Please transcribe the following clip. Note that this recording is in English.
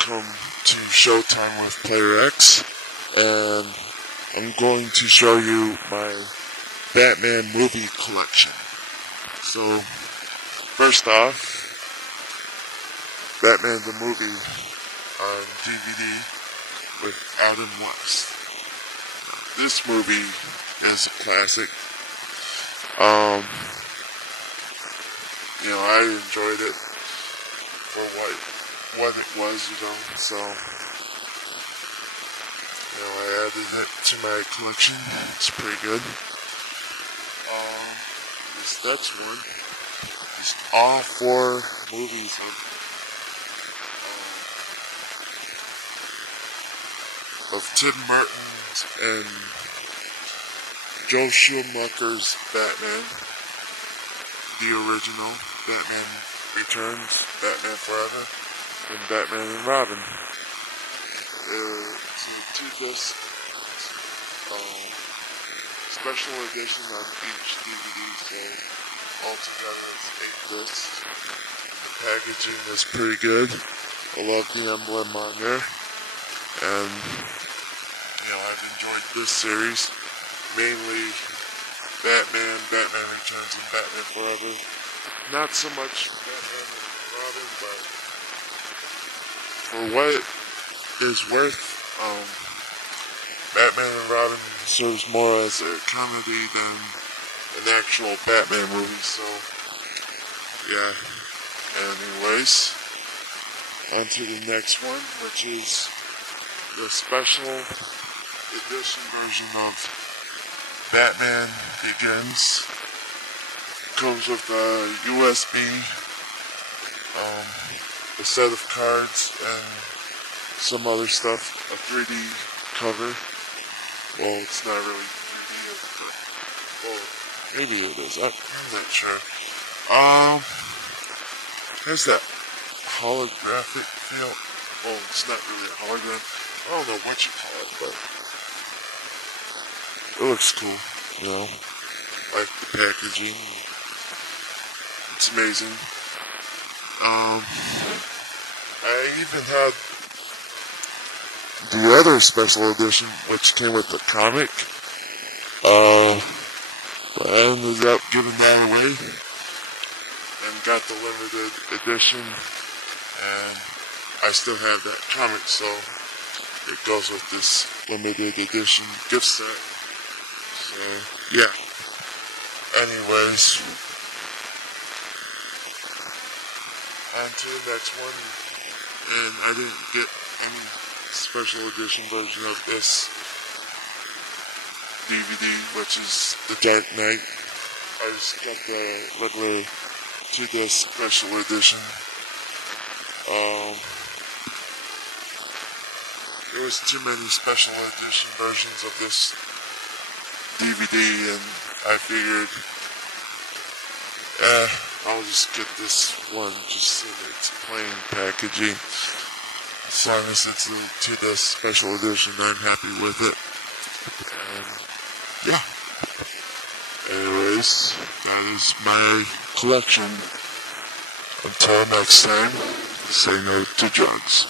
welcome to Showtime with Player X, and I'm going to show you my Batman movie collection. So, first off, Batman the movie on DVD with Adam West. This movie is a classic. I enjoyed it for what it was, so, I added it to my collection. It's pretty good. This next one is all 4 movies of Tim Burton's and Joel Schumacher's Batman. The original, Batman Returns, Batman Forever, and Batman and Robin. It's a 2-disc special edition on each DVD, so altogether it's 8 discs. The packaging is pretty good. I love the emblem on there, and I've enjoyed this series, mainly Batman, Batman Returns, and Batman Forever. Not so much Batman and Robin, but for what it is worth, Batman and Robin serves more as a comedy than an actual Batman movie, so yeah. Anyways, on to the next one, which is the special edition version of Batman Begins. Comes with a USB, a set of cards, and some other stuff. A 3D cover. Well, it's not really 3D, but well, maybe it is. I'm not sure. Has that holographic feel. Well, it's not really a hologram. I don't know what you call it, but it looks cool, like the packaging. It's amazing. I even had the other special edition, which came with the comic. But I ended up giving that away and got the limited edition, and I still have that comic, so it goes with this limited edition gift set. So, yeah. Anyways, on to the next one, and I didn't get any special edition version of this DVD, which is The Dark Knight. I just got the regular 2-disc special edition. There was too many special edition versions of this DVD, and I figured, I'll just get this one just so that it's plain packaging. As long as it's a 2-disc special edition, I'm happy with it. And yeah. Anyways, that is my collection. Until next time, say no to drugs.